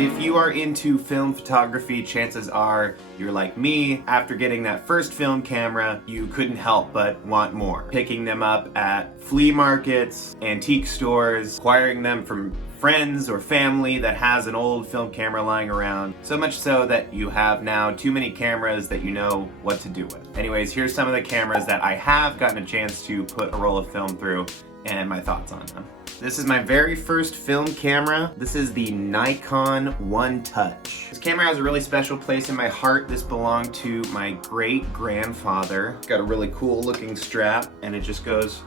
If you are into film photography, chances are you're like me. After getting that first film camera, you couldn't help but want more. Picking them up at flea markets, antique stores, acquiring them from friends or family that has an old film camera lying around. So much so that you have now too many cameras that you know what to do with. Anyways, here's some of the cameras that I have gotten a chance to put a roll of film through and my thoughts on them. This is my very first film camera. This is the Nikon One Touch. This camera has a really special place in my heart. This belonged to my great-grandfather. It's got a really cool looking strap and it just goes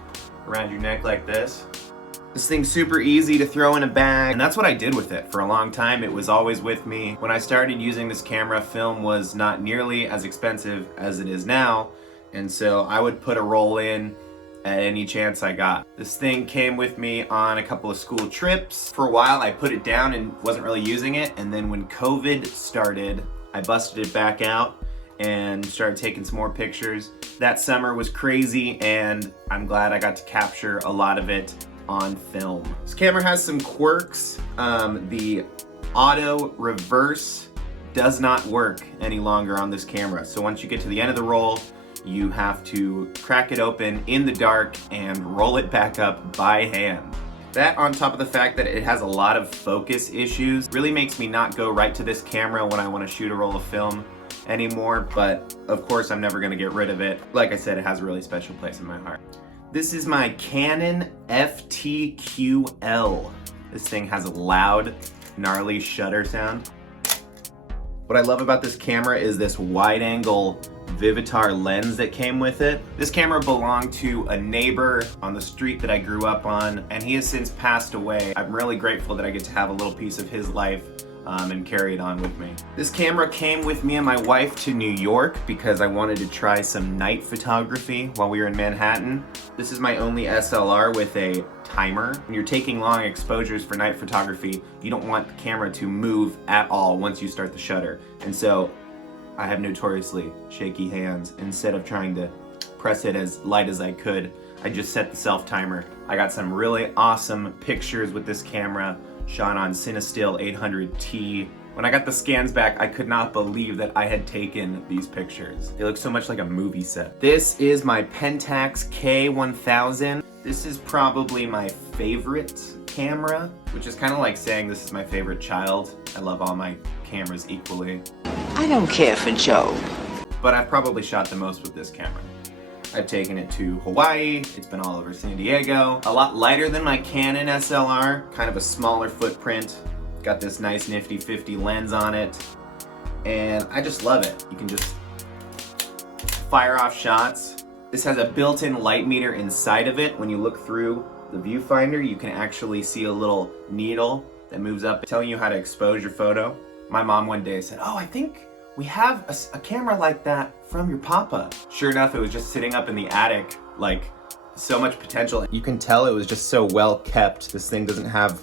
around your neck like this. This thing's super easy to throw in a bag, and that's what I did with it for a long time. It was always with me. When I started using this camera, film was not nearly as expensive as it is now, and so I would put a roll in at any chance I got. This thing came with me on a couple of school trips. For a while I put it down and wasn't really using it, and then when COVID started, I busted it back out and started taking some more pictures. That summer was crazy, and I'm glad I got to capture a lot of it on film. This camera has some quirks. The auto reverse does not work any longer on this camera. So once you get to the end of the roll, you have to crack it open in the dark and roll it back up by hand. That, on top of the fact that it has a lot of focus issues, really makes me not go right to this camera when I want to shoot a roll of film anymore, but of course I'm never gonna get rid of it. Like I said, it has a really special place in my heart. This is my Canon FTQL. This thing has a loud, gnarly shutter sound. What I love about this camera is this wide-angle Vivitar lens that came with it. This camera belonged to a neighbor on the street that I grew up on, and he has since passed away. I'm really grateful that I get to have a little piece of his life and carry it on with me. This camera came with me and my wife to New York because I wanted to try some night photography while we were in Manhattan. This is my only SLR with a timer. When you're taking long exposures for night photography, you don't want the camera to move at all once you start the shutter. And so I have notoriously shaky hands. Instead of trying to press it as light as I could, I just set the self timer. I got some really awesome pictures with this camera shot on Cinestill 800T. When I got the scans back, I could not believe that I had taken these pictures. They look so much like a movie set. This is my Pentax K1000. This is probably my favorite camera, which is kind of like saying this is my favorite child. I love all my cameras equally. I don't care for Joe. But I've probably shot the most with this camera. I've taken it to Hawaii, it's been all over San Diego. A lot lighter than my Canon SLR, kind of a smaller footprint. Got this nice nifty 50 lens on it, and I just love it. You can just fire off shots. This has a built-in light meter inside of it. When you look through the viewfinder, you can actually see a little needle that moves up telling you how to expose your photo. My mom one day said, "Oh, I think we have a camera like that from your papa." Sure enough, it was just sitting up in the attic, like so much potential. You can tell it was just so well kept. This thing doesn't have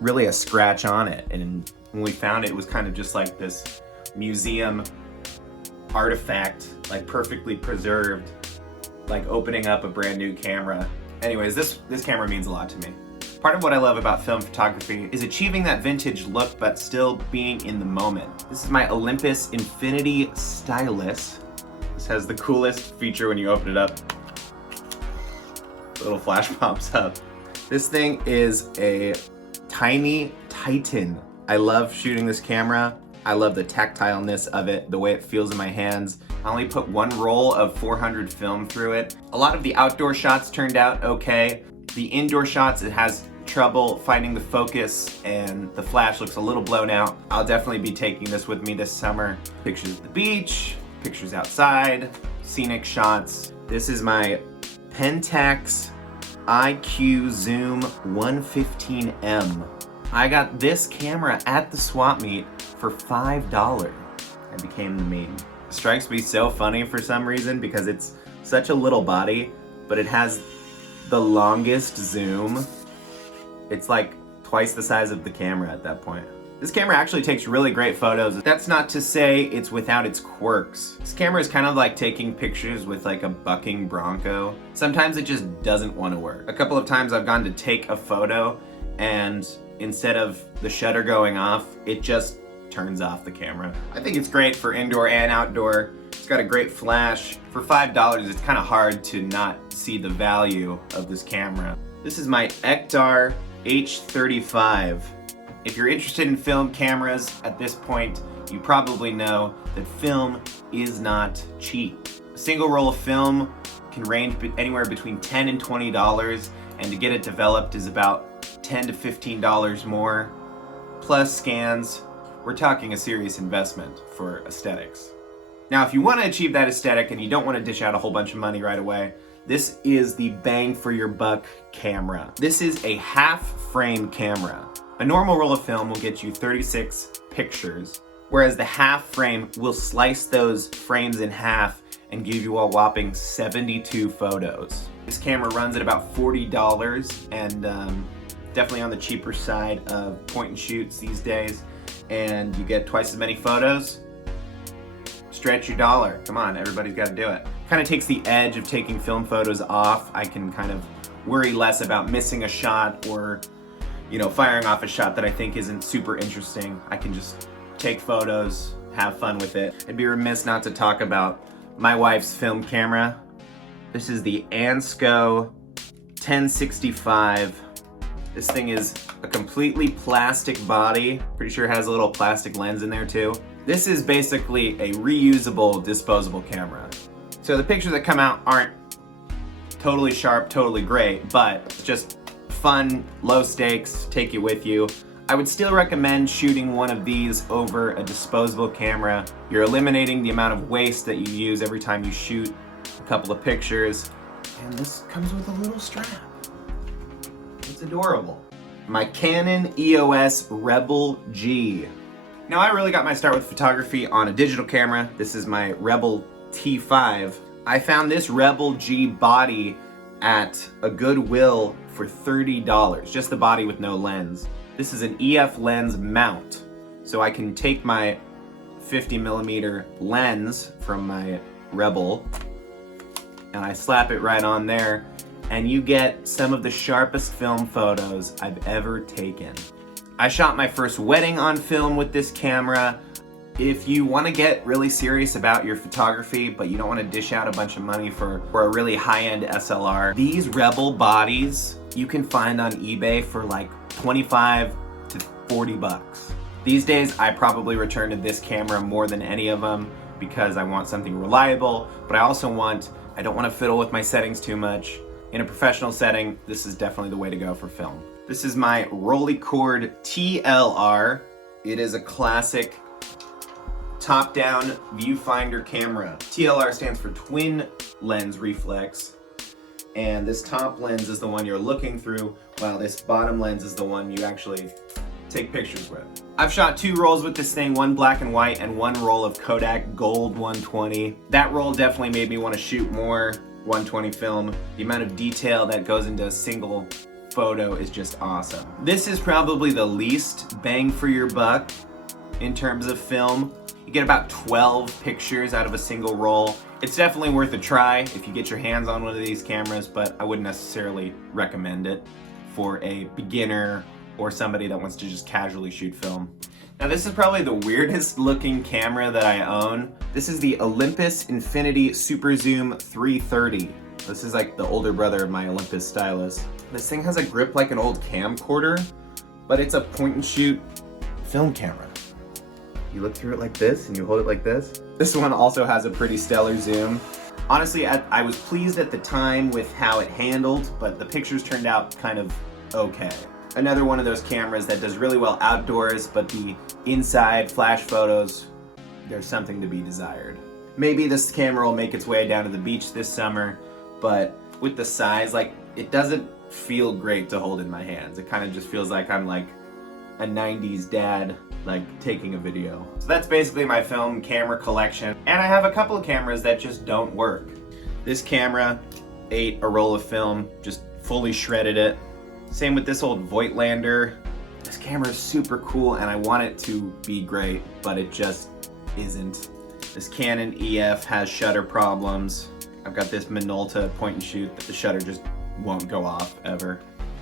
really a scratch on it. And when we found it, it was kind of just like this museum artifact, like perfectly preserved, like opening up a brand new camera. Anyways, this camera means a lot to me. Part of what I love about film photography is achieving that vintage look, but still being in the moment. This is my Olympus Infinity stylus. This has the coolest feature when you open it up. The little flash pops up. This thing is a tiny Titan. I love shooting this camera. I love the tactileness of it, the way it feels in my hands. I only put one roll of 400 film through it. A lot of the outdoor shots turned out okay. The indoor shots, it has trouble finding the focus and the flash looks a little blown out. I'll definitely be taking this with me this summer. Pictures of the beach, pictures outside, scenic shots. This is my Pentax IQ Zoom 115M. I got this camera at the swap meet for $5. I became the meme. It strikes me so funny for some reason because it's such a little body, but it has the longest zoom. It's like twice the size of the camera at that point. This camera actually takes really great photos. That's not to say it's without its quirks. This camera is kind of like taking pictures with like a bucking bronco. Sometimes it just doesn't want to work. A couple of times I've gone to take a photo and instead of the shutter going off, it just turns off the camera. I think it's great for indoor and outdoor. It's got a great flash. For $5, it's kind of hard to not see the value of this camera. This is my Ektar H35. If you're interested in film cameras at this point, you probably know that film is not cheap. A single roll of film can range anywhere between $10 and $20, and to get it developed is about $10 to $15 more, plus scans. We're talking a serious investment for aesthetics. Now, if you want to achieve that aesthetic and you don't want to dish out a whole bunch of money right away, this is the bang for your buck camera. This is a half frame camera. A normal roll of film will get you 36 pictures, whereas the half frame will slice those frames in half and give you a whopping 72 photos. This camera runs at about $40 and definitely on the cheaper side of point and shoots these days, and you get twice as many photos. Stretch your dollar. Come on, everybody's got to do it. Kind of takes the edge of taking film photos off. I can kind of worry less about missing a shot or, firing off a shot that I think isn't super interesting. I can just take photos, have fun with it. I'd be remiss not to talk about my wife's film camera. This is the Ansco 1065. This thing is a completely plastic body. Pretty sure it has a little plastic lens in there too. This is basically a reusable, disposable camera. So the pictures that come out aren't totally sharp, totally great, but it's just fun, low stakes, take you with you. I would still recommend shooting one of these over a disposable camera. You're eliminating the amount of waste that you use every time you shoot a couple of pictures. And this comes with a little strap. It's adorable. My Canon EOS Rebel G. Now, I really got my start with photography on a digital camera. This is my Rebel T5. I found this Rebel G body at a Goodwill for $30, just the body with no lens. This is an EF lens mount, so I can take my 50mm lens from my Rebel and I slap it right on there, and you get some of the sharpest film photos I've ever taken. I shot my first wedding on film with this camera. If you want to get really serious about your photography, but you don't want to dish out a bunch of money for a really high-end SLR, these Rebel bodies you can find on eBay for like 25 to 40 bucks. These days, I probably return to this camera more than any of them because I want something reliable, but I don't want to fiddle with my settings too much. In a professional setting, this is definitely the way to go for film. This is my Cord TLR. It is a classic top-down viewfinder camera. TLR stands for twin lens reflex, and this top lens is the one you're looking through, while this bottom lens is the one you actually take pictures with. I've shot 2 rolls with this thing, one black and white and one roll of Kodak Gold 120. That roll definitely made me want to shoot more 120 film. The amount of detail that goes into a single photo is just awesome. This is probably the least bang for your buck in terms of film. You get about 12 pictures out of a single roll. It's definitely worth a try if you get your hands on one of these cameras, but I wouldn't necessarily recommend it for a beginner or somebody that wants to just casually shoot film. Now, this is probably the weirdest looking camera that I own. This is the Olympus Infinity Super Zoom 330. This is like the older brother of my Olympus stylus. This thing has a grip like an old camcorder, but it's a point and shoot film camera. You look through it like this and you hold it like this. This one also has a pretty stellar zoom. Honestly, I was pleased at the time with how it handled, but the pictures turned out kind of okay. Another one of those cameras that does really well outdoors, but the inside flash photos, there's something to be desired. Maybe this camera will make its way down to the beach this summer, but with the size, it doesn't feel great to hold in my hands. It kind of just feels like I'm like a 90s dad, taking a video. So that's basically my film camera collection. And I have a couple of cameras that just don't work. This camera ate a roll of film, just fully shredded it. Same with this old Voigtlander. This camera is super cool and I want it to be great, but it just isn't. This Canon EF has shutter problems. I've got this Minolta point and shoot that the shutter just won't go off ever.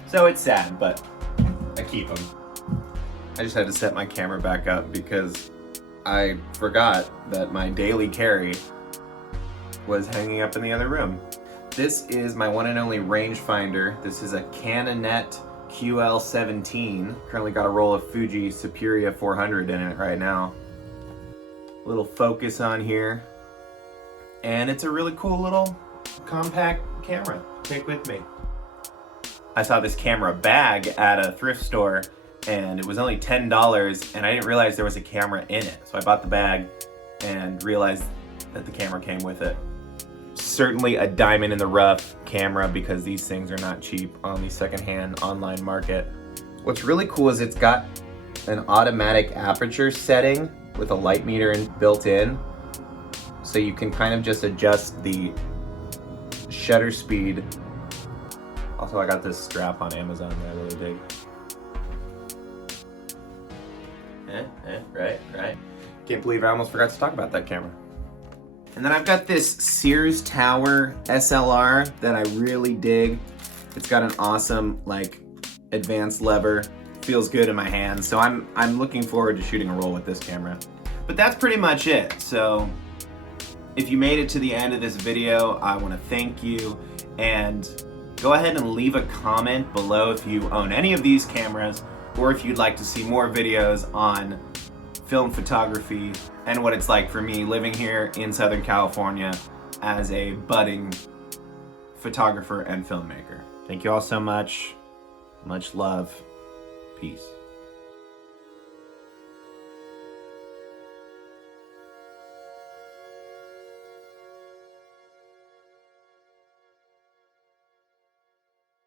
So it's sad, but I keep them. I just had to set my camera back up because I forgot that my daily carry was hanging up in the other room. This is my one and only rangefinder. This is a Canonet QL17. Currently got a roll of Fuji Superia 400 in it right now. Little focus on here. And it's a really cool little compact camera to take with me. I saw this camera bag at a thrift store and it was only $10 and I didn't realize there was a camera in it. So I bought the bag and realized that the camera came with it. Certainly a diamond in the rough camera because these things are not cheap on the secondhand online market. What's really cool is it's got an automatic aperture setting with a light meter built in. So you can kind of just adjust the shutter speed. Also, I got this strap on Amazon that I really dig. Right. Can't believe I almost forgot to talk about that camera. And then I've got this Sears Tower SLR that I really dig. It's got an awesome, like, advanced lever. Feels good in my hands. So I'm looking forward to shooting a roll with this camera. But that's pretty much it. So if you made it to the end of this video, I want to thank you. And go ahead and leave a comment below if you own any of these cameras or if you'd like to see more videos on film photography and what it's like for me living here in Southern California as a budding photographer and filmmaker. Thank you all so much. Much love. Peace.